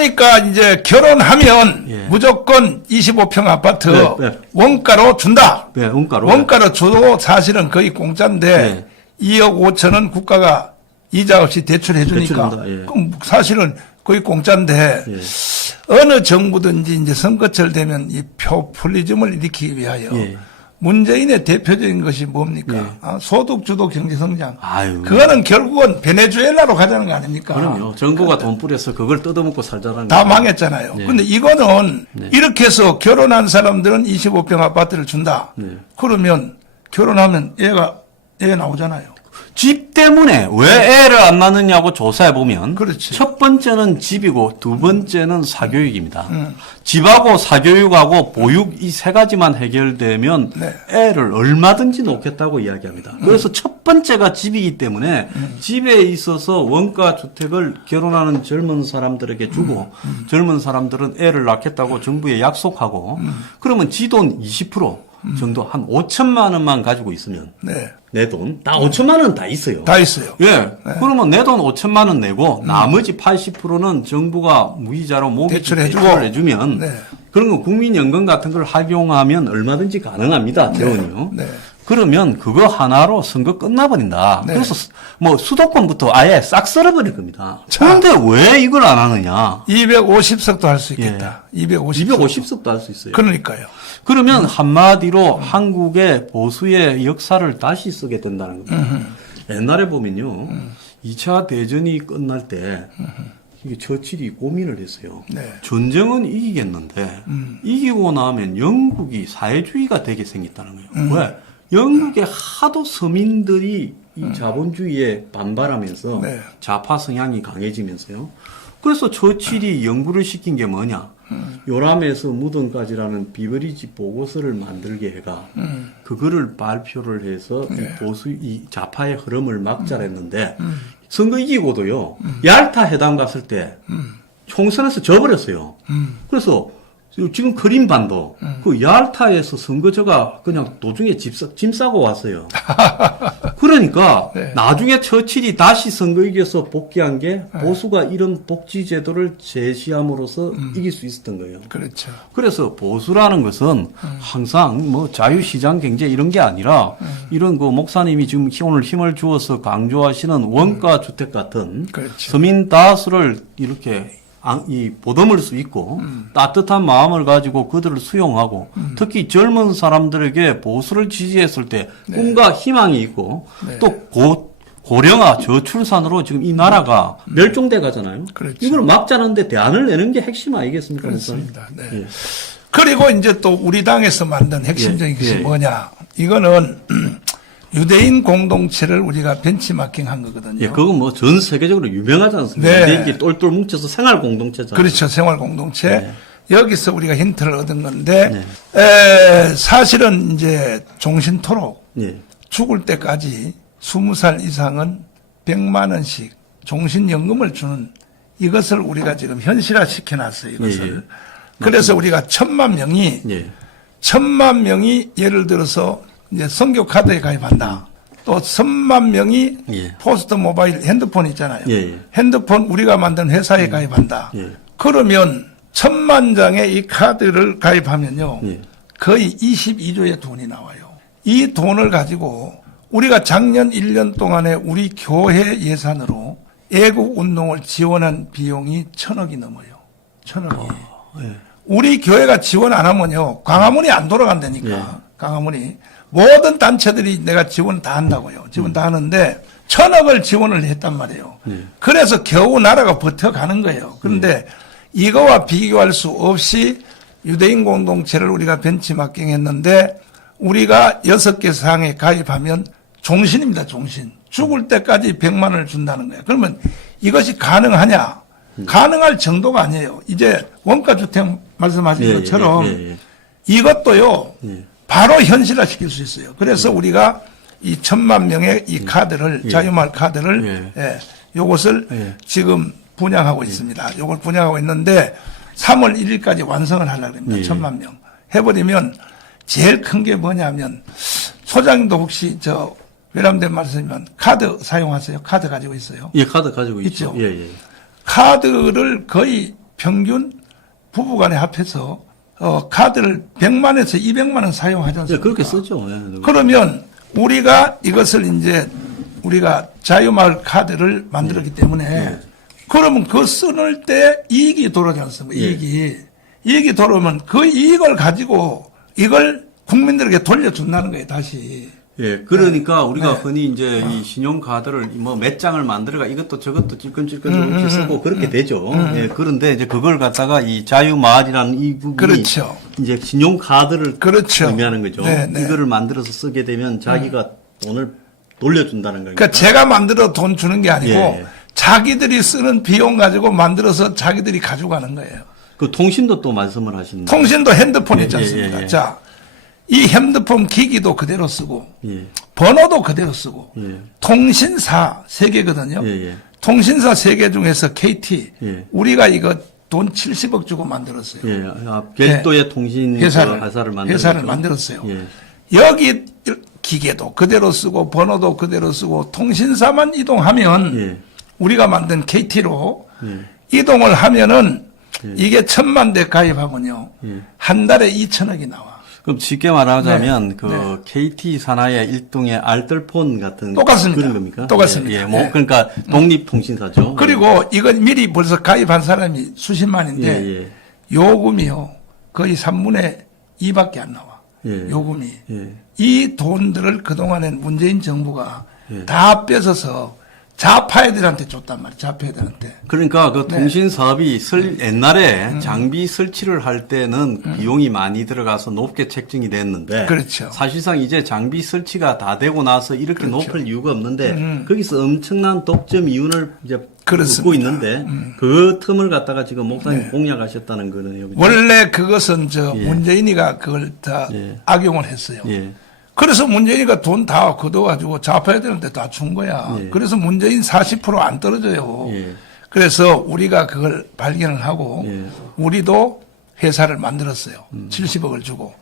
그러니까 이제 결혼하면 예. 무조건 25평 아파트 네. 원가로 준다. 네, 원가로. 원가로 줘도 사실은 거의 공짜인데 2억 5천은 국가가 이자 없이 대출해 주니까 대출한다, 예. 그럼 사실은 거의 공짜인데 예. 어느 정부든지 이제 선거철 되면 이 포퓰리즘을 일으키기 위하여 예. 문재인의 대표적인 것이 뭡니까? 예. 소득 주도 경제 성장. 아유. 그거는 결국은 베네수엘라로 가자는 거 아닙니까? 그럼요. 정부가 돈 뿌려서 그걸 뜯어먹고 살자는 다 거죠. 망했잖아요. 네. 근데 이거는 네. 이렇게 해서 결혼한 사람들은 25평 아파트를 준다. 네. 그러면 결혼하면 애 나오잖아요. 집 때문에 왜 애를 안 낳느냐고 조사해 보면 그렇지. 첫 번째는 집이고 두 번째는 사교육입니다. 집하고 사교육하고 보육 이 세 가지만 해결되면 네. 애를 얼마든지 놓겠다고 이야기합니다. 그래서 첫 번째가 집이기 때문에 집에 있어서 원가 주택을 결혼하는 젊은 사람들에게 주고 젊은 사람들은 애를 낳겠다고 정부에 약속하고 그러면 지 돈 20% 정도 한 5천만 원만 가지고 있으면 네. 내 돈 다 5천만 원 다 있어요. 다 있어요. 예. 그러면 내 돈 5천만 원 내고 나머지 80%는 정부가 무이자로 모기 대출해주고. 대출을 해주면 네. 그런 거 국민연금 같은 걸 활용하면 얼마든지 가능합니다. 대원이요. 네. 그러면 그거 하나로 선거 끝나버린다. 네. 그래서 뭐 수도권부터 아예 싹 썰어버릴 겁니다. 자. 그런데 왜 이걸 안 하느냐? 250석도 할 수 있겠다. 250석. 250석도 할 수 있어요. 그러니까요. 그러면 한마디로 한국의 보수의 역사를 다시 쓰게 된다는 겁니다. 옛날에 보면요. 2차 대전이 끝날 때 이게 처칠이 고민을 했어요. 네. 전쟁은 이기겠는데 이기고 나면 영국이 사회주의가 되게 생겼다는 거예요. 왜? 영국의 하도 서민들이 이 자본주의에 반발하면서 네. 좌파 성향이 강해지면서요. 그래서 처칠이 연구를 시킨 게 뭐냐? 요람에서 무덤까지라는 비버리지 보고서를 만들게 해가 그거를 발표를 해서 이 보수 이 좌파의 흐름을 막자랬는데 선거 이기고도요 얄타 회담 갔을 때 총선에서 져버렸어요. 그래서 지금 크림반도 그 얄타에서 선거저가 그냥 도중에 짐 싸고 왔어요. 그러니까 네. 나중에 처칠이 다시 선거 이겨서 복귀한 게 보수가 이런 복지 제도를 제시함으로써 이길 수 있었던 거예요. 그렇죠. 그래서 보수라는 것은 항상 뭐 자유시장 경제 이런 게 아니라 이런 그 목사님이 지금 오늘 힘을 주어서 강조하시는 원가 주택 같은 그렇죠. 서민 다수를 이렇게 보듬을 수 있고 따뜻한 마음을 가지고 그들을 수용하고 특히 젊은 사람들에게 보수를 지지했을 때 꿈과 희망이 있고 네. 또 고령화 저출산으로 지금 이 나라가 멸종돼 가잖아요. 그렇죠. 이걸 막자는데 대안을 내는 게 핵심 아니겠습니까? 그렇습니다. 네. 예. 그리고 이제 또 우리 당에서 만든 핵심적인 예, 것이 예. 뭐냐. 이거는 유대인 공동체를 우리가 벤치마킹 한 거거든요. 예, 그건 뭐 전 세계적으로 유명하지 않습니까? 네. 유대인끼리 똘똘 뭉쳐서 생활 공동체잖아요. 그렇죠. 생활 공동체. 네. 여기서 우리가 힌트를 얻은 건데, 네. 사실은 이제 종신토록 예. 죽을 때까지 20살 이상은 100만 원씩 종신연금을 주는 이것을 우리가 지금 현실화 시켜놨어요. 이것을. 예, 예. 그래서 우리가 1,000만 명이 예. 1,000만 명이 예를 들어서 이제 선교 카드에 가입한다. 또 1,000만 명이 예. 포스트 모바일 핸드폰 있잖아요. 예, 예. 핸드폰 우리가 만든 회사에 가입한다. 예. 그러면 1,000만 장의 이 카드를 가입하면요. 예. 거의 22조의 돈이 나와요. 이 돈을 가지고 우리가 작년 1년 동안에 우리 교회 예산으로 애국 운동을 지원한 비용이 1,000억이 넘어요. 1,000억이. 예. 우리 교회가 지원 안 하면요. 광화문이 안 돌아간다니까. 예. 광화문이. 모든 단체들이 내가 지원 다 한다고요. 지원 다 하는데 1,000억을 지원을 했단 말이에요. 예. 그래서 겨우 나라가 버텨가는 거예요. 그런데 이거와 비교할 수 없이 유대인 공동체를 우리가 벤치마킹 했는데 우리가 6개 사항에 가입하면 종신입니다. 종신. 죽을 때까지 100만 원을 준다는 거예요. 그러면 이것이 가능하냐? 가능할 정도가 아니에요. 이제 원가주택 말씀하신 예, 것처럼 예, 예. 이것도요. 예. 바로 현실화 시킬 수 있어요. 그래서 우리가 이 1,000만 명의 이 카드를, 자유말 카드를, 요것을 예. 지금 분양하고 있습니다. 요걸 분양하고 있는데 3월 1일까지 완성을 하려고 합니다. 예. 1,000만 명. 해버리면 제일 큰 게 뭐냐면 소장님도 혹시 외람된 말씀이면 카드 사용하세요? 카드 가지고 있어요? 예, 카드 가지고 있죠. 있죠. 예, 예. 카드를 거의 평균 부부간에 합해서 카드를 100만에서 200만 원 사용하지 예, 않습니까? 그렇게 쓰죠. 예. 그러면 우리가 이것을 이제 우리가 자유마을 카드를 만들었기 때문에 그러면 그 쓰는 때 이익이 돌아가지 않습니까? 이익이 돌아오면 그 이익을 가지고 이걸 국민들에게 돌려준다는 거예요, 다시. 예, 그러니까 우리가 네. 흔히 이제 이 신용카드를 뭐 몇 장을 만들어가 이것도 저것도 찔끔찔끔 조금씩 쓰고 그렇게 되죠. 예, 그런데 이제 그걸 갖다가 이 자유마을이라는 이 부분이 그렇죠. 이제 신용카드를 그렇죠. 의미하는 거죠. 네, 네. 이거를 만들어서 쓰게 되면 자기가 돈을 돌려준다는 거니까. 그러니까 제가 만들어 돈 주는 게 아니고 예. 자기들이 쓰는 비용 가지고 만들어서 자기들이 가져가는 거예요. 그 통신도 또 말씀을 하시는데. 통신도 핸드폰 예, 있지 않습니까? 예, 예. 자, 이 핸드폰 기기도 그대로 쓰고 예. 번호도 그대로 쓰고 예. 통신사 3개거든요. 예, 예. 통신사 3개 중에서 KT 예. 우리가 이거 돈 70억 주고 만들었어요. 예. 아, 별도의 통신 회사를 회사를 만들었어요. 예. 여기 기계도 그대로 쓰고 번호도 그대로 쓰고 통신사만 이동하면 예. 우리가 만든 KT로 예. 이동을 하면은 이게 1,000만 대 가입하면요. 예. 한 달에 2천억이 나와. 그럼 쉽게 말하자면 네. 그 네. KT 산하의 일종의 알뜰폰 같은 똑같습니다. 그런 겁니까? 똑같습니다. 예, 예. 뭐 네. 그러니까 독립통신사죠. 그리고 이건 미리 벌써 가입한 사람이 수십만인데 예, 예. 요금이요. 거의 3분의 2밖에 안 나와. 예. 요금이. 예. 이 돈들을 그동안엔 문재인 정부가 예. 다 뺏어서 좌파 애들한테 줬단 말이에요. 좌파 애들한테. 그러니까 그 네. 통신 사업이 옛날에 장비 설치를 할 때는 비용이 많이 들어가서 높게 책정이 됐는데 그렇죠. 사실상 이제 장비 설치가 다 되고 나서 이렇게 그렇죠. 높을 이유가 없는데 거기서 엄청난 독점 이윤을 이제 그렇습니다. 얻고 있는데 그 틈을 갖다가 지금 목사님 네. 공략하셨다는 거네요. 그죠? 원래 그것은 예. 문재인이가 그걸 다 예. 악용을 했어요. 예. 그래서 문재인이가 돈 다 걷어가지고 좌파 애들한테 다 준 거야. 예. 그래서 문재인 40% 안 떨어져요. 예. 그래서 우리가 그걸 발견을 하고 예. 우리도 회사를 만들었어요. 70억을 주고.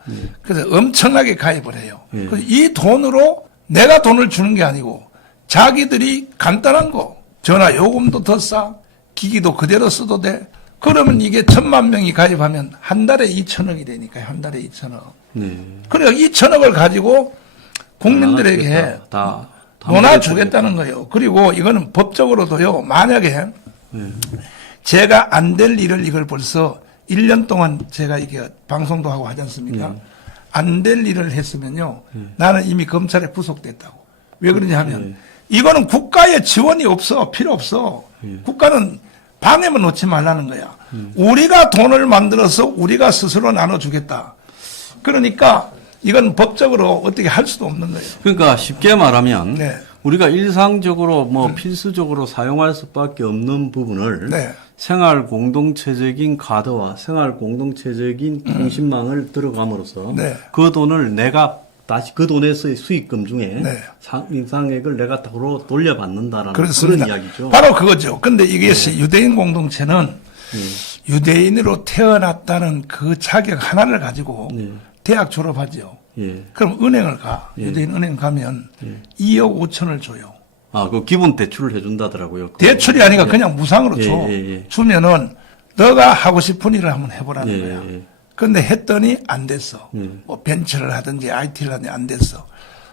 그래서 엄청나게 가입을 해요. 예. 그래서 이 돈으로 내가 돈을 주는 게 아니고 자기들이 간단한 거 전화 요금도 더 싸, 기기도 그대로 써도 돼. 그러면 이게 1,000만 명이 가입하면 한 달에 2천억이 되니까요. 한 달에 2천억. 네. 그래요. 2천억을 가지고 국민들에게 다 논아주겠다는 거예요. 그리고 이거는 법적으로도요. 만약에 제가 안 될 일을 이걸 벌써 1년 동안 제가 이게 방송도 하고 하지 않습니까? 안 될 일을 했으면요. 나는 이미 검찰에 구속됐다고. 왜 그러냐 하면 이거는 국가의 지원이 없어. 필요 없어. 국가는 방해만 놓지 말라는 거야. 우리가 돈을 만들어서 우리가 스스로 나눠주겠다. 그러니까 이건 법적으로 어떻게 할 수도 없는 거예요. 그러니까 쉽게 말하면 네. 우리가 일상적으로 뭐 필수적으로 사용할 수밖에 없는 부분을 네. 생활 공동체적인 카드와 생활 공동체적인 통신망을 들어감으로써 네. 그 돈을 내가 다시 그 돈에서의 수익금 중에 네. 상액을 내가 도로 돌려받는다라는 그렇습니다. 그런 이야기죠. 바로 그거죠. 근데 이것이 유대인 공동체는 유대인으로 태어났다는 그 자격 하나를 가지고 대학 졸업하죠. 예. 그럼 은행을 가. 유대인 은행 가면 2억 5천을 줘요. 아, 그 기본 대출을 해준다더라고요. 대출이 아니라 그냥 무상으로 줘. 예. 주면은 너가 하고 싶은 일을 한번 해보라는 예, 거야. 예. 근데 했더니 안 됐어. 뭐 벤처를 하든지 IT를 하든지 안 됐어.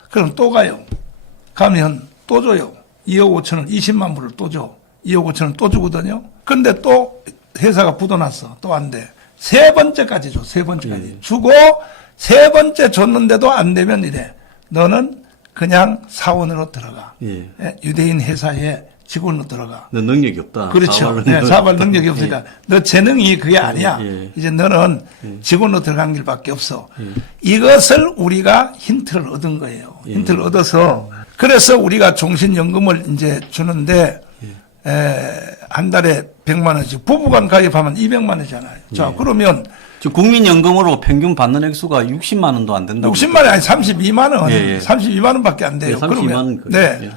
그럼 또 가요. 가면 또 줘요. 2억 5천을 20만 불을 또 줘. 2억 5천을 또 주거든요. 근데 또 회사가 부도났어. 또 안 돼. 세 번째까지 줘. 세 번째까지. 주고 세 번째 줬는데도 안 되면 이래. 너는 그냥 사원으로 들어가. 예. 유대인 회사에 직원으로 들어가. 너 능력이 없다. 그렇죠. 사업할 능력이 없으니까 너 재능이 그게 아니야. 예. 이제 너는 직원으로 들어간 길밖에 없어. 이것을 우리가 힌트를 얻은 거예요. 힌트를 얻어서 그래서 우리가 종신연금을 이제 주는데 한 달에 100만 원씩 부부간 가입하면 200만 원이잖아요. 자, 그러면 지금 국민연금으로 평균 받는 액수가 60만 원도 안 된다고. 60만 원이 아니 32만 원. 예. 32만 원밖에 안 돼요. 예, 32만 원 그러면 그래요. 네.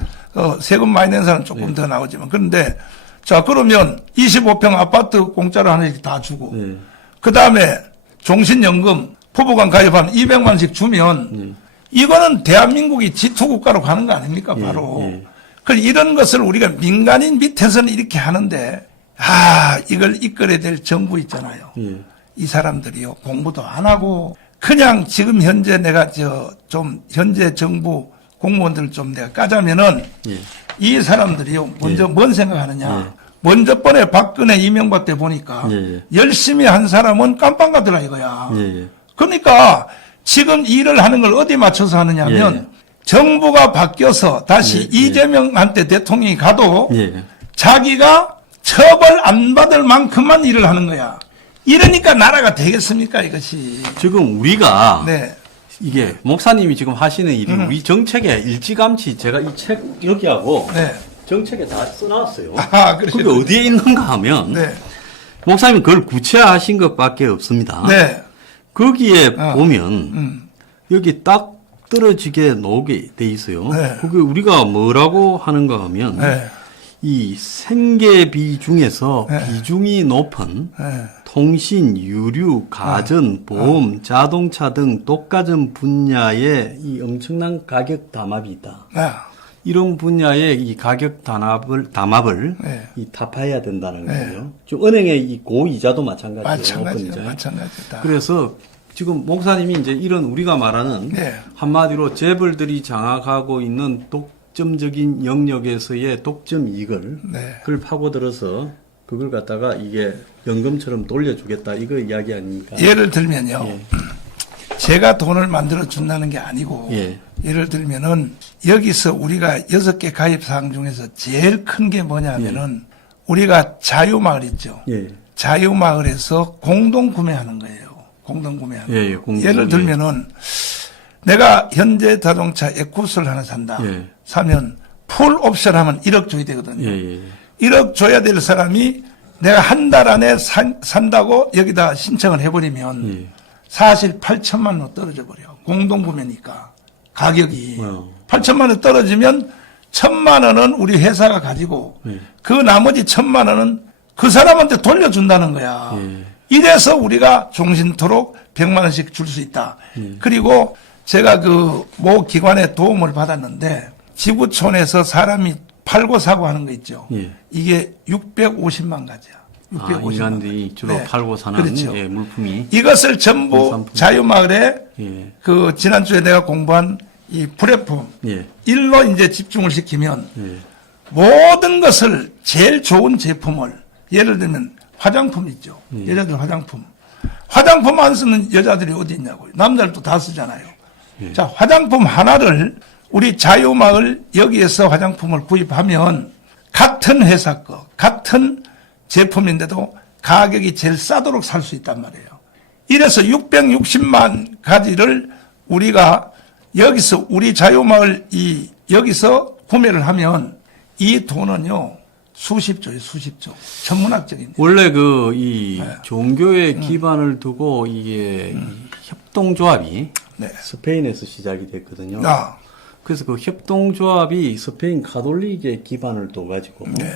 세금 많이 낸 사람은 조금 더 나오지만 그런데 자, 그러면 25평 아파트 공짜로 하나씩 다 주고 그다음에 종신연금 부부간 가입하면 200만 원씩 주면 이거는 대한민국이 지토국가로 가는 거 아닙니까? 바로. 그 이런 것을 우리가 민간인 밑에서는 이렇게 하는데 이걸 이끌어야 될 정부 있잖아요. 예. 이 사람들이요, 공부도 안 하고, 그냥 지금 현재 내가 좀 현재 정부 공무원들 좀 내가 까자면은, 예. 이 사람들이요, 먼저 예. 뭔 생각하느냐. 예. 먼저 번에 박근혜 이명박 때 보니까, 예. 열심히 한 사람은 깜빵 가더라 이거야. 예. 그러니까 지금 일을 하는 걸 어디 맞춰서 하느냐면, 예. 정부가 바뀌어서 다시 예. 이재명한테 대통령이 가도, 예. 자기가 처벌 안 받을 만큼만 일을 하는 거야. 이러니까 나라가 되겠습니까, 이것이. 지금 우리가 네. 이게 목사님이 지금 하시는 일이 우리 정책에 일찌감치 제가 이 책 여기하고 네. 정책에 다 써놨어요. 그래요? 그게 어디에 있는가 하면 네. 목사님 그걸 구체화하신 것밖에 없습니다. 네. 거기에 보면 여기 딱 떨어지게 나오게 돼 있어요. 네. 그게 우리가 뭐라고 하는가 하면 네. 이 생계비 중에서 네. 비중이 높은 네. 통신, 유류, 가전, 보험, 자동차 등 독과점 분야에 이 엄청난 가격 담합이 있다. 이런 분야의 이 가격 담합을 네. 이 타파해야 된다는 네. 거예요. 지금 은행의 이 고이자도 마찬가지예요. 마찬가지죠. 마찬가지다. 그래서 지금 목사님이 이제 이런 우리가 말하는 네. 한마디로 재벌들이 장악하고 있는 독점적인 영역에서의 독점 이익을 네. 그걸 파고들어서 그걸 갖다가 이게 연금처럼 돌려주겠다 이거 이야기 아닙니까? 예를 들면요. 예. 제가 돈을 만들어 준다는 게 아니고, 예. 예를 들면은 여기서 우리가 6개 가입 사항 중에서 제일 큰 게 뭐냐면은 우리가 자유마을 있죠. 예. 자유마을에서 공동 구매하는 거예요. 공동 구매하는 예, 예, 거. 공동, 예를 들면은 내가 현대 자동차 에쿠스를 하나 산다. 예. 사면 풀 옵션 하면 1억 줘야 되거든요. 예, 예. 1억 줘야 될 사람이 내가 한 달 안에 산다고 여기다 신청을 해버리면 예. 사실 8천만 원 떨어져 버려. 공동 구매니까 가격이 8천만 원 떨어지면 1,000만 원은 우리 회사가 가지고 예. 그 나머지 1,000만 원은 그 사람한테 돌려준다는 거야. 예. 이래서 우리가 종신토록 100만 원씩 줄 수 있다. 그리고 제가 그 모 기관에 도움을 받았는데 지구촌에서 사람이 팔고 사고 하는 거 있죠. 예. 이게 650만 가지야. 650만 인간들이 주로 네. 팔고 사는 그렇죠. 예, 물품이. 이것을 전부 공산품. 자유마을에 예. 그 지난주에 내가 공부한 이 플랫폼 예. 일로 이제 집중을 시키면 예. 모든 것을 제일 좋은 제품을 예를 들면 화장품 있죠. 여자들 화장품. 화장품 안 쓰는 여자들이 어디 있냐고요. 남자들도 다 쓰잖아요. 자, 화장품 하나를 우리 자유마을 여기에서 화장품을 구입하면 같은 회사 거, 같은 제품인데도 가격이 제일 싸도록 살 수 있단 말이에요. 이래서 660만 가지를 우리가 여기서 우리 자유마을 여기서 구매를 하면 이 돈은요 수십조예요, 수십조. 천문학적인. 원래 이 종교의 기반을 두고 이게 협동조합이 네. 스페인에서 시작이 됐거든요. 아, 그래서 그 협동조합이 스페인 가톨릭의 기반을 둬가지고 네.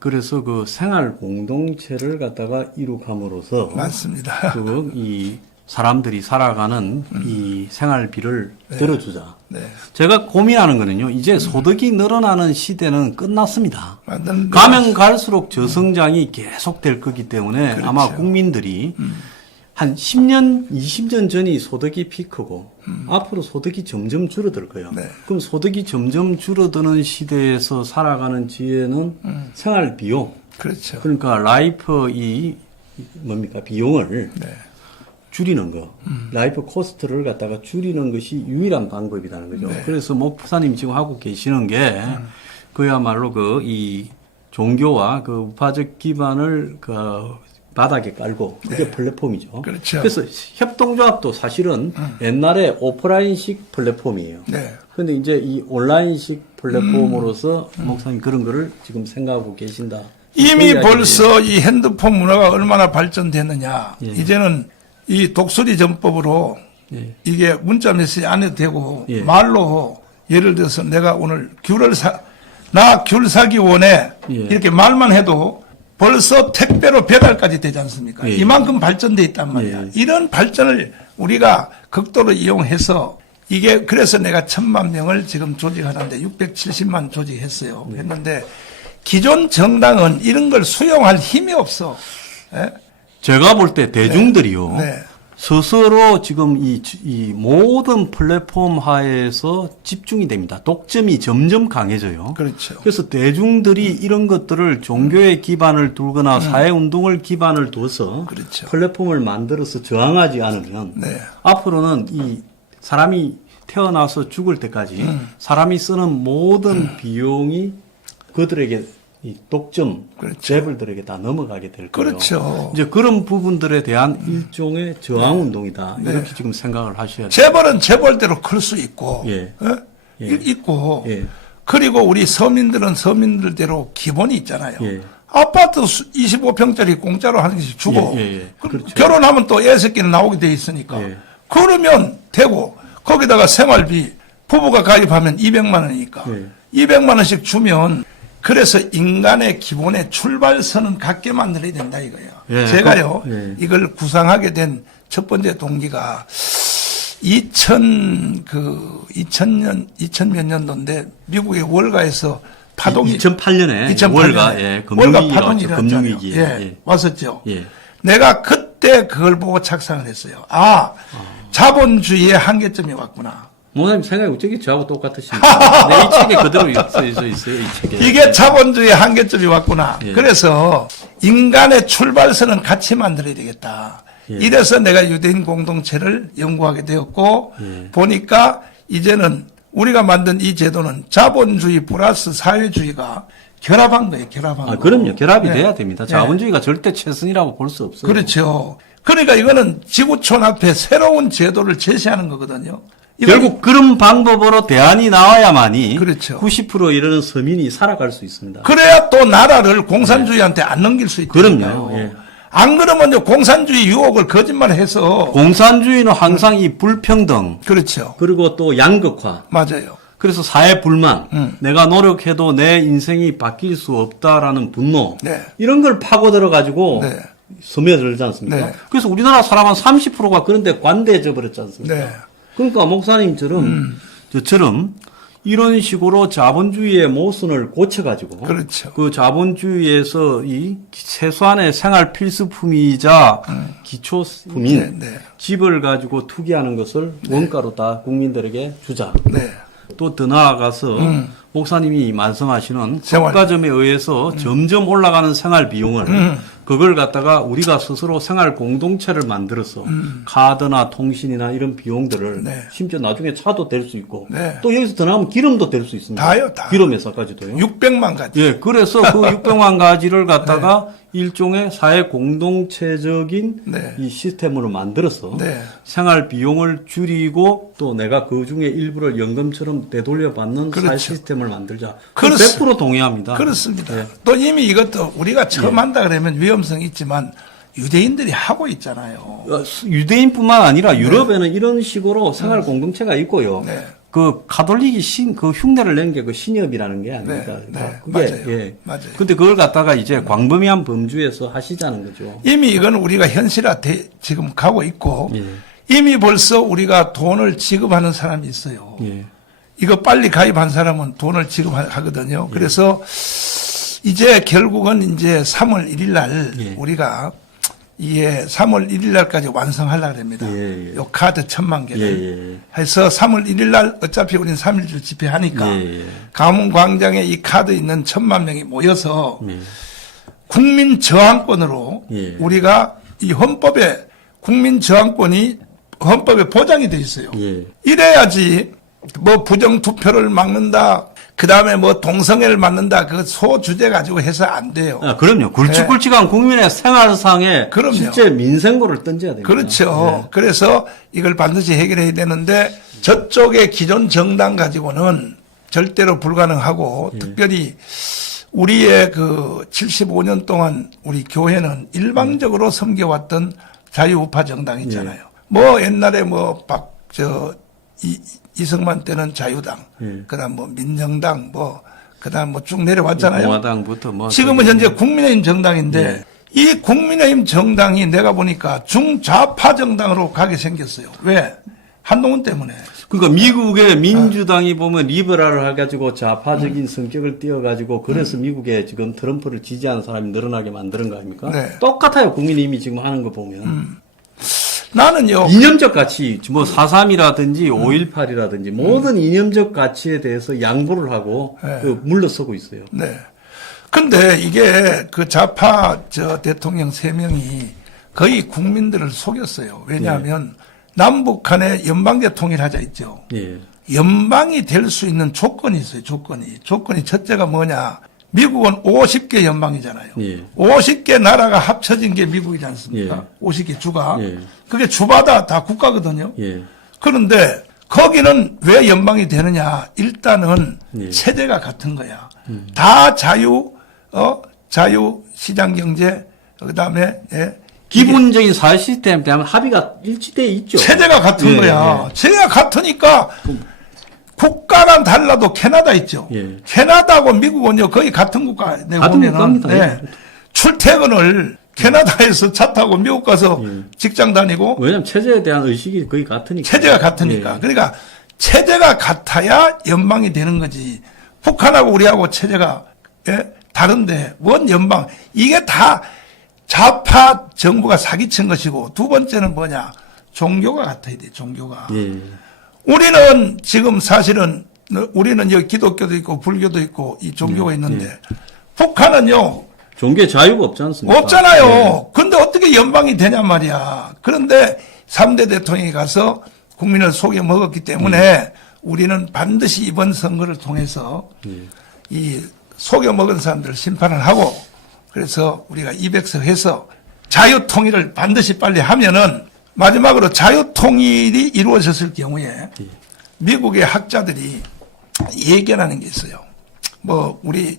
그래서 그 생활 공동체를 갖다가 이룩함으로써 맞습니다. 이 사람들이 살아가는 이 생활비를 들어주자. 네. 제가 고민하는 거는요. 이제 소득이 늘어나는 시대는 끝났습니다. 맞는 가면 갈수록 저성장이 계속될 거기 때문에 그렇죠. 아마 국민들이 한 10년, 20년 전이 소득이 피크고 앞으로 소득이 점점 줄어들 거예요. 네. 그럼 소득이 점점 줄어드는 시대에서 살아가는 지혜는 생활 비용, 그렇죠. 그러니까 라이프 비용을 네. 줄이는 거, 라이프 코스트를 갖다가 줄이는 것이 유일한 방법이라는 거죠. 네. 그래서 목사님이 지금 하고 계시는 게 그야말로 이 종교와 그 우파적 기반을 바닥에 깔고 그게 플랫폼이죠. 그렇죠. 그래서 협동조합도 사실은 옛날에 오프라인식 플랫폼이에요. 네. 그런데 이제 이 온라인식 플랫폼으로서 목사님 그런 거를 지금 생각하고 계신다. 이미 그 벌써 이 핸드폰 문화가 얼마나 발전됐느냐. 예. 이제는 이 독수리 전법으로 예. 이게 문자 메시지 안 해도 되고 예. 말로 예를 들어서 내가 오늘 나 귤 사기 원해 예. 이렇게 말만 해도 벌써 택배로 배달까지 되지 않습니까? 예. 이만큼 발전돼 있단 말이야. 예. 이런 발전을 우리가 극도로 이용해서 이게 그래서 내가 1,000만 명을 지금 조직하는데 670만 조직했어요. 했는데 기존 정당은 이런 걸 수용할 힘이 없어. 예? 제가 볼 때 대중들이요. 네. 스스로 지금 이 모든 플랫폼 하에서 집중이 됩니다. 독점이 점점 강해져요. 그렇죠. 그래서 대중들이 이런 것들을 종교의 기반을 두거나 사회운동을 기반을 둬서 그렇죠. 플랫폼을 만들어서 저항하지 않으면 네. 앞으로는 이 사람이 태어나서 죽을 때까지 사람이 쓰는 모든 비용이 그들에게 이 독점 그렇죠. 재벌들에게 다 넘어가게 될 거예요. 그렇죠. 이제 그런 부분들에 대한 일종의 저항 운동이다. 네. 이렇게 지금 생각을 하셔야 돼요. 재벌은 재벌대로 클 수 있고, 예. 예? 예. 있고, 예. 그리고 우리 서민들은 서민들대로 기본이 있잖아요. 예. 아파트 25평짜리 공짜로 한 개씩 주고, 예, 예, 예. 그렇죠. 결혼하면 또 애 새끼는 나오게 돼 있으니까. 예. 그러면 되고, 거기다가 생활비, 부부가 가입하면 200만 원이니까. 예. 200만 원씩 주면, 그래서 인간의 기본의 출발선은 같게 만들어야 된다 이거예요. 예, 제가요, 예. 이걸 구상하게 된 첫 번째 동기가 2000몇 년도인데 미국의 월가에서 파동이 2008년에 2008년에 월가 예, 월가 금융위기 파동이 나왔죠. 금융위기. 일어났잖아요. 예, 왔었죠. 예. 내가 그때 그걸 보고 착상을 했어요. 자본주의의 한계점이 왔구나. 모사님 생각이 어쩌게 저하고 똑같으십니까? 네, 이 책에 그대로 있어요, 이 책에. 이게 자본주의의 한계점이 왔구나. 예. 그래서 인간의 출발선은 같이 만들어야 되겠다. 예. 이래서 내가 유대인 공동체를 연구하게 되었고 예. 보니까 이제는 우리가 만든 이 제도는 자본주의 플러스 사회주의가 결합한 거예요. 결합한 거. 그럼요. 결합이 네. 돼야 됩니다. 자본주의가 절대 최선이라고 볼 수 없어요. 그렇죠. 그러니까 이거는 지구촌 앞에 새로운 제도를 제시하는 거거든요. 이건 결국 그런 방법으로 대안이 나와야만이 그렇죠. 90% 이르는 서민이 살아갈 수 있습니다. 그래야 또 나라를 공산주의한테 안 넘길 수 있다. 그럼요. 예. 안 그러면 이제 공산주의 유혹을 거짓말해서 공산주의는 항상 이 불평등 그렇죠. 그리고 또 양극화 맞아요. 그래서 사회 불만 내가 노력해도 내 인생이 바뀔 수 없다라는 분노 네. 이런 걸 파고들어 가지고 네. 스며들지 않습니까? 네. 그래서 우리나라 사람 한 30%가 그런데 관대해져 버렸지 않습니까? 네. 그러니까 목사님처럼 저처럼 이런 식으로 자본주의의 모순을 고쳐가지고 그렇죠. 그 자본주의에서 이 최소한의 생활 필수품이자 기초품인 네, 네. 집을 가지고 투기하는 것을 원가로 다 국민들에게 주자. 네. 또 더 나아가서 목사님이 말씀하시는 생활. 국가점에 의해서 점점 올라가는 생활 비용을 그걸 갖다가 우리가 스스로 생활 공동체를 만들어서 카드나 통신이나 이런 비용들을 네. 심지어 나중에 차도 될 수 있고 네. 또 여기서 더 나오면 기름도 될 수 있습니다. 다요, 다. 기름 회사까지도요. 600만 가지. 예, 그래서 그 600만 가지를 갖다가 일종의 사회 공동체적인 네. 이 시스템으로 만들어서 네. 생활 비용을 줄이고 또 내가 그 중에 일부를 연금처럼 되돌려 받는 그렇죠. 사회 시스템을 만들자. 그렇습- 100% 동의합니다. 그렇습니다. 예. 또 이미 이것도 우리가 처음 한다 그러면 위험성이 있지만 유대인들이 하고 있잖아요. 유대인뿐만 아니라 유럽에는 이런 식으로 생활 공동체가 있고요. 네. 그 가톨릭이 그 흉내를 낸 게 그 신협이라는 게 아닙니다. 네, 네, 그게 맞아요. 예. 맞아요. 근데 그걸 갖다가 이제 광범위한 범주에서 하시자는 거죠. 이미 이건 우리가 현실화 지금 가고 있고 예. 이미 벌써 우리가 돈을 지급하는 사람이 있어요. 예. 이거 빨리 가입한 사람은 돈을 지급하거든요. 그래서 이제 결국은 이제 3월 1일 날 예. 우리가 이게 3월 1일 날까지 완성하려고 합니다. 예, 예. 요 카드 1000만 개를. 예, 예. 해서 3월 1일 날 어차피 우리는 3.1절 집회하니까 예, 예. 가문광장에 이 카드 있는 1000만 명이 모여서 예. 국민 저항권으로 예. 우리가 이 헌법에 국민 저항권이 헌법에 보장이 돼 있어요. 예. 이래야지 뭐 부정 투표를 막는다. 그다음에 뭐 동성애를 막는다. 그 소주제 가지고 해서 안 돼요. 아, 그럼요. 굵직굵직한 국민의 생활상에 그럼요. 실제 민생고를 던져야 됩니다. 그렇죠. 네. 그래서 이걸 반드시 해결해야 되는데 저쪽의 기존 정당 가지고는 절대로 불가능하고 특별히 우리의 그 75년 동안 우리 교회는 일방적으로 섬겨왔던 자유우파 정당 있잖아요. 뭐 옛날에 뭐 이승만 때는 자유당, 그다음 뭐 민정당, 뭐 그다음 뭐 쭉 내려왔잖아요. 공화당부터 뭐 지금은 현재 국민의힘 정당인데 이 국민의힘 정당이 내가 보니까 중좌파 정당으로 가게 생겼어요. 왜? 한동훈 때문에. 그러니까 미국의 민주당이 보면 리버럴을 해가지고 좌파적인 성격을 띄어가지고 그래서 미국에 지금 트럼프를 지지하는 사람이 늘어나게 만드는 거 아닙니까? 네. 똑같아요. 국민의힘이 지금 하는 거 보면. 나는요. 이념적 가치, 뭐 4.3이라든지 5.18이라든지 모든 이념적 가치에 대해서 양보를 하고 네. 물러서고 있어요. 네. 근데 이게 그 좌파 대통령 3명이 거의 국민들을 속였어요. 왜냐하면 남북한의 연방제 통일하자 있죠. 예. 연방이 될 수 있는 조건이 있어요. 조건이 첫째가 뭐냐. 미국은 50개 연방이잖아요. 예. 50개 나라가 합쳐진 게 미국이지 않습니까? 50개 주가. 예. 그게 주마다 다 국가거든요. 예. 그런데 거기는 왜 연방이 되느냐. 일단은 예. 체제가 같은 거야. 다 자유 시장 경제, 그다음에 기본적인 사회 시스템에 대한 합의가 일치돼 있죠. 체제가 같은 예, 거야. 체제가 같으니까 국가가 달라도 캐나다 있죠. 예. 캐나다하고 미국은요 거의 같은 국가. 내가 같은 보면은 국가입니다. 출퇴근을 캐나다에서 차 타고 미국 가서 직장 다니고 왜냐면 체제에 대한 의식이 거의 같으니까. 체제가 같으니까. 예. 그러니까 체제가 같아야 연방이 되는 거지. 북한하고 우리하고 체제가 다른데 뭔 연방. 이게 다 좌파 정부가 사기친 것이고 두 번째는 뭐냐. 종교가 같아야 돼. 종교가. 예. 우리는 지금 사실은 우리는 여기 기독교도 있고 불교도 있고 이 종교가 있는데 북한은요. 종교의 자유가 없지 않습니까? 없잖아요. 예. 근데 어떻게 연방이 되냐 말이야. 그런데 3대 대통령이 가서 국민을 속여 먹었기 때문에 우리는 반드시 이번 선거를 통해서 이 속여 먹은 사람들을 심판을 하고 그래서 우리가 200석 해서 자유통일을 반드시 빨리 하면은 마지막으로 자유통일이 이루어졌을 경우에 미국의 학자들이 예견하는 게 있어요. 뭐 우리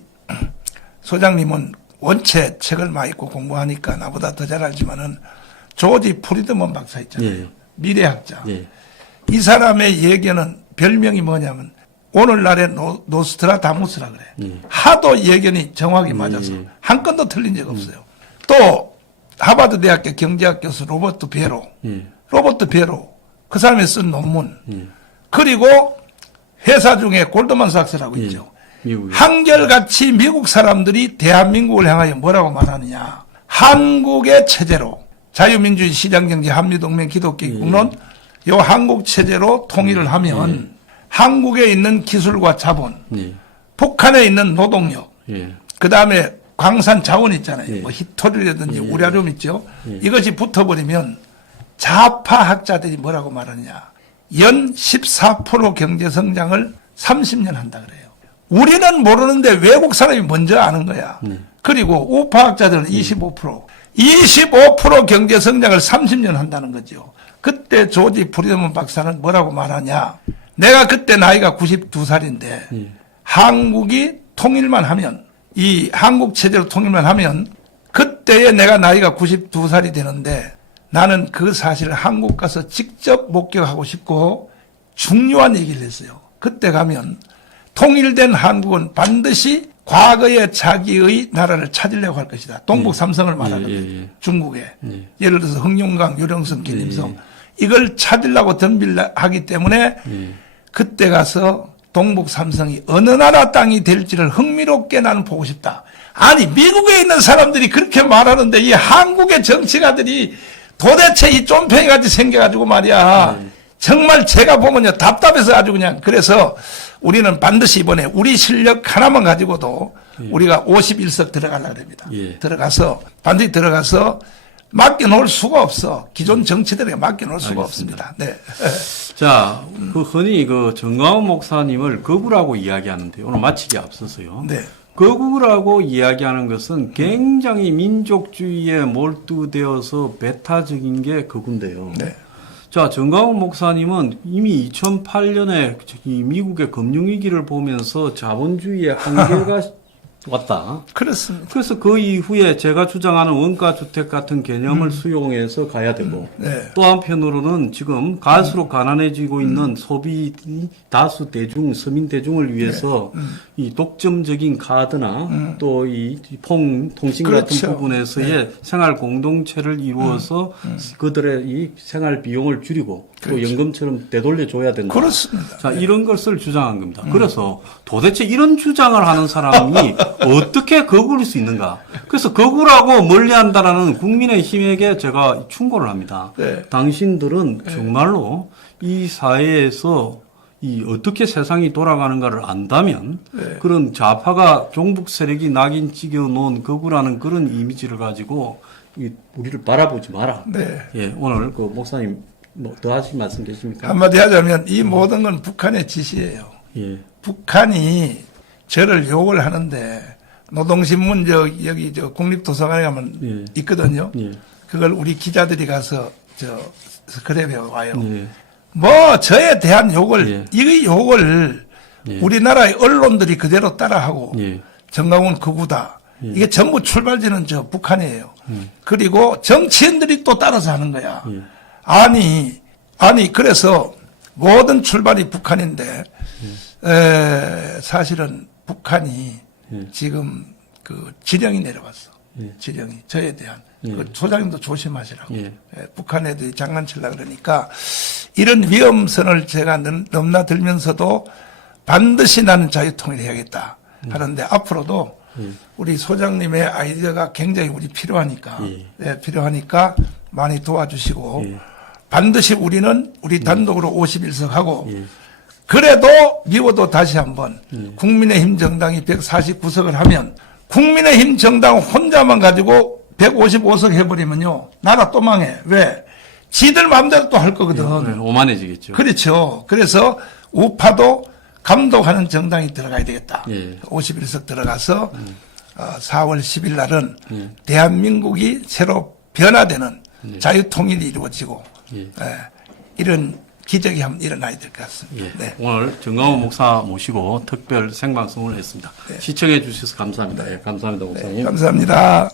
소장님은 원체 책을 많이 읽고 공부하니까 나보다 더 잘 알지만은 조지 프리드먼 박사 있잖아요. 예. 미래학자. 예. 이 사람의 예견은 별명이 뭐냐면 오늘날의 노스트라다무스라 그래. 하도 예견이 정확히 맞아서 한 건도 틀린 적 없어요. 또 하버드 대학교 경제학 교수 로버트 베로. 로버트 베로. 그 사람이 쓴 논문. 그리고 회사 중에 골드만삭스라고 있죠. 미국이. 한결같이 미국 사람들이 대한민국을 향하여 뭐라고 말하느냐. 한국의 체제로 자유민주주의 시장경제 한미동맹 기독교국론 요 한국 체제로 통일을 하면 한국에 있는 기술과 자본, 예. 북한에 있는 노동력, 예. 그 다음에 광산 자원 있잖아요. 예. 뭐 히토리라든지 우라늄 있죠. 이것이 붙어버리면 좌파 학자들이 뭐라고 말하느냐. 연 14% 경제 성장을 30년 한다 그래요. 우리는 모르는데 외국 사람이 먼저 아는 거야. 그리고 우파 학자들은 25% 경제 성장을 30년 한다는 거죠. 그때 조지 프리드먼 박사는 뭐라고 말하냐. 내가 그때 나이가 92살인데 한국이 통일만 하면 이 한국 체제로 통일만 하면 그때에 내가 나이가 92살이 되는데 나는 그 사실을 한국 가서 직접 목격하고 싶고 중요한 얘기를 했어요. 그때 가면 통일된 한국은 반드시 과거의 자기의 나라를 찾으려고 할 것이다. 동북 삼성을 말하는 중국에. 예를 들어서 흥룡강, 요령성, 기림성. 이걸 찾으려고 덤빌하기 때문에 그때 가서 동북 삼성이 어느 나라 땅이 될지를 흥미롭게 나는 보고 싶다. 아니 미국에 있는 사람들이 그렇게 말하는데 이 한국의 정치가들이 도대체 이 쫌팽이같이 생겨가지고 말이야. 정말 제가 보면요 답답해서 아주 그냥. 그래서 우리는 반드시 이번에 우리 실력 하나만 가지고도 우리가 51석 들어가려고 합니다. 들어가서 반드시 들어가서 맡겨놓을 수가 없어. 기존 정치들에게 맡겨놓을 수가 없습니다. 네. 자, 그 흔히 그 정광훈 목사님을 거구라고 이야기하는데 오늘 마치기 앞서서요. 네. 거구라고 이야기하는 것은 굉장히 민족주의에 몰두되어서 배타적인 게 거구인데요. 네. 자, 정광훈 목사님은 이미 2008년에 이 미국의 금융위기를 보면서 자본주의의 한계가 왔다. 그렇습니다. 그래서 그 이후에 제가 주장하는 원가주택 같은 개념을 수용해서 가야 되고 네. 또 한편으로는 지금 갈수록 가난해지고 있는 소비 다수 대중, 서민 대중을 위해서 이 독점적인 카드나 또 이 통신 그렇죠. 같은 부분에서의 생활 공동체를 이루어서 그들의 이 생활 비용을 줄이고 또 그렇죠. 연금처럼 되돌려 줘야 된다. 그렇습니다. 자, 이런 것을 주장한 겁니다. 그래서 도대체 이런 주장을 하는 사람이 어떻게 거구일 수 있는가? 그래서 거구라고 멀리한다라는 국민의힘에게 제가 충고를 합니다. 네. 당신들은 정말로 이 사회에서 이 어떻게 세상이 돌아가는가를 안다면 네. 그런 좌파가 종북 세력이 낙인 찍어 놓은 거구라는 그런 이미지를 가지고 우리를 바라보지 마라. 네. 예, 오늘 그 목사님 뭐 더 하실 말씀 계십니까? 한마디 하자면 이 모든 건 북한의 지시예요. 예. 북한이 저를 욕을 하는데 노동신문 여기 국립도서관에 가면 예. 있거든요. 예. 그걸 우리 기자들이 가서 스크랩에 와요. 예. 뭐 저에 대한 욕을 예. 이 욕을 예. 우리나라의 언론들이 그대로 따라하고 예. 정강훈 극우다. 예. 이게 전부 출발지는 저 북한이에요. 그리고 정치인들이 또 따라서 하는 거야. 예. 아니 그래서 모든 출발이 북한인데 사실은 북한이 예. 지금 그 지령이 내려왔어. 예. 지령이 저에 대한 예. 그 소장님도 조심하시라고. 예. 북한 애들이 장난치려 그러니까 이런 위험선을 제가 넘나들면서도 반드시 나는 자유통일을 해야겠다 하는데 앞으로도 우리 소장님의 아이디어가 굉장히 우리 필요하니까 필요하니까 많이 도와주시고 반드시 우리는 우리 단독으로 51석 하고 그래도 미워도 다시 한번 국민의힘 정당이 149석을 하면 국민의힘 정당 혼자만 가지고 155석 해버리면요 나라 또 망해. 왜? 지들 마음대로 또 할 거거든. 네, 오만해지겠죠. 그렇죠. 그래서 우파도 감독하는 정당이 들어가야 되겠다. 예. 51석 들어가서 4월 10일 날은 대한민국이 새로 변화되는 자유통일이 이루어지고 이런 기적이 한번 일어나야 될 것 같습니다. 예. 네. 오늘 정강훈 목사 모시고 특별 생방송을 했습니다. 시청해 주셔서 감사합니다. 예, 감사합니다, 목사님. 감사합니다.